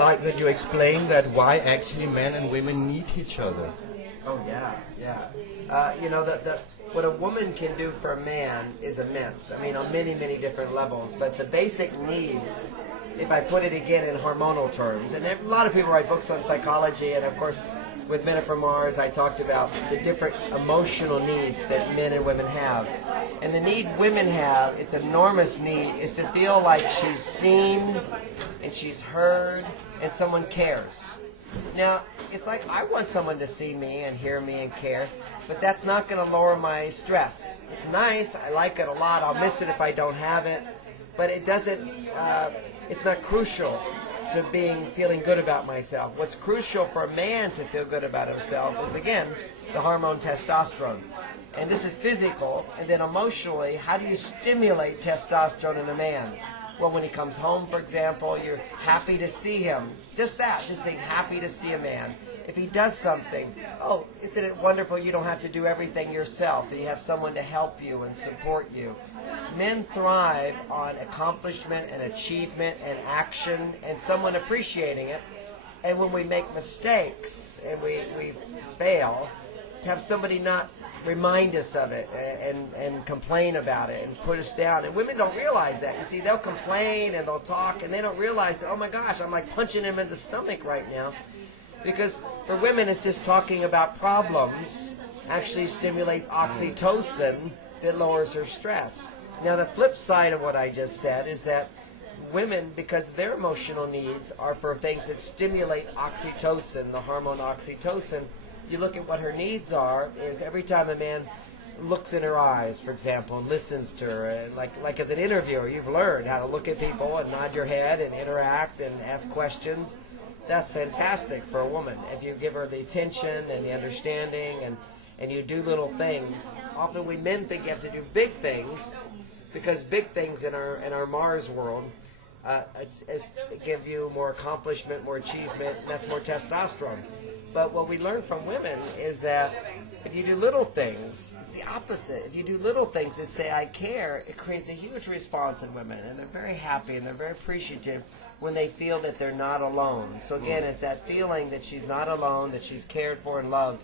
like that you explained that why actually men and women need each other. Oh yeah, yeah. You know, what a woman can do for a man is immense. I mean, on many, many different levels. But the basic needs, if I put it again in hormonal terms, and a lot of people write books on psychology, and of course, with Men Are From Mars, I talked about the different emotional needs that men and women have. And the need women have, it's an enormous need, is to feel like she's seen and she's heard and someone cares. Now, it's like I want someone to see me and hear me and care, but that's not going to lower my stress. It's nice. I like it a lot. I'll miss it if I don't have it, but it doesn't, it's not crucial to feeling good about myself. What's crucial for a man to feel good about himself is, again, the hormone testosterone. And this is physical, and then emotionally, how do you stimulate testosterone in a man? Well, when he comes home, for example, you're happy to see him. Just that, just being happy to see a man. If he does something, oh, isn't it wonderful you don't have to do everything yourself, that you have someone to help you and support you. Men thrive on accomplishment and achievement and action and someone appreciating it. And when we make mistakes and we fail, to have somebody not remind us of it and complain about it and put us down. And women don't realize that. You see, they'll complain and they'll talk and they don't realize that, oh my gosh, I'm like punching him in the stomach right now. Because for women, it's just talking about problems actually stimulates oxytocin that lowers her stress. Now, the flip side of what I just said is that women, because their emotional needs are for things that stimulate oxytocin, the hormone oxytocin, you look at what her needs are, is every time a man looks in her eyes, for example, and listens to her, and like as an interviewer, you've learned how to look at people and nod your head and interact and ask questions. That's fantastic for a woman. If you give her the attention and the understanding and you do little things. Often we men think you have to do big things, because big things in our Mars world give you more accomplishment, more achievement, and that's more testosterone. But what we learn from women is that if you do little things, it's the opposite. If you do little things that say, I care, it creates a huge response in women. And they're very happy and they're very appreciative when they feel that they're not alone. So again, it's that feeling that she's not alone, that she's cared for and loved.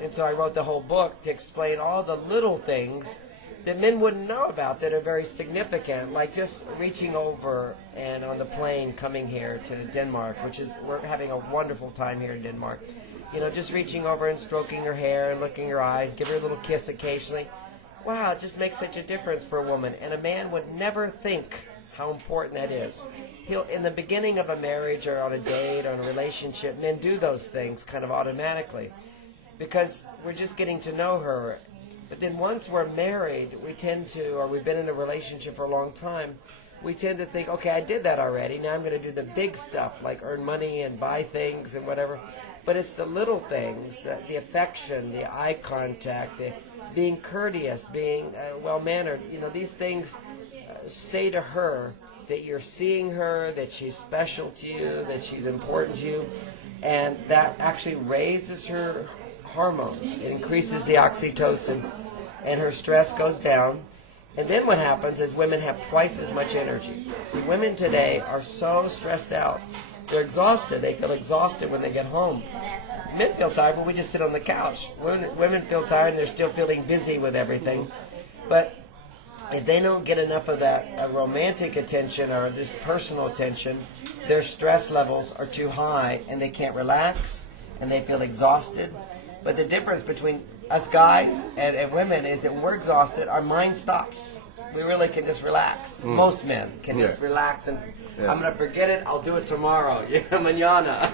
And so I wrote the whole book to explain all the little things that men wouldn't know about that are very significant, like just reaching over and on the plane coming here to Denmark, we're having a wonderful time here in Denmark. You know, just reaching over and stroking her hair and looking her eyes, give her a little kiss occasionally. Wow, it just makes such a difference for a woman. And a man would never think how important that is. In the beginning of a marriage or on a date or in a relationship, men do those things kind of automatically because we're just getting to know her. But then once we're married, we tend to, or we've been in a relationship for a long time, we tend to think, okay, I did that already. Now I'm going to do the big stuff, like earn money and buy things and whatever. But it's the little things, the affection, the eye contact, the being courteous, being well-mannered. You know, these things say to her that you're seeing her, that she's special to you, that she's important to you. And that actually raises her hormones. It increases the oxytocin, and her stress goes down. And then what happens is women have twice as much energy. See, women today are so stressed out. They're exhausted. They feel exhausted when they get home. Men feel tired when we just sit on the couch. Women feel tired and they're still feeling busy with everything. But if they don't get enough of that romantic attention or this personal attention, their stress levels are too high and they can't relax and they feel exhausted. But the difference between us guys and women is that when we're exhausted, our mind stops. We really can just relax. Most men can just relax and I'm going to forget it, I'll do it tomorrow. Mañana.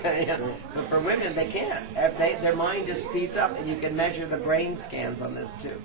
But for women, they can't. Their mind just speeds up, and you can measure the brain scans on this too.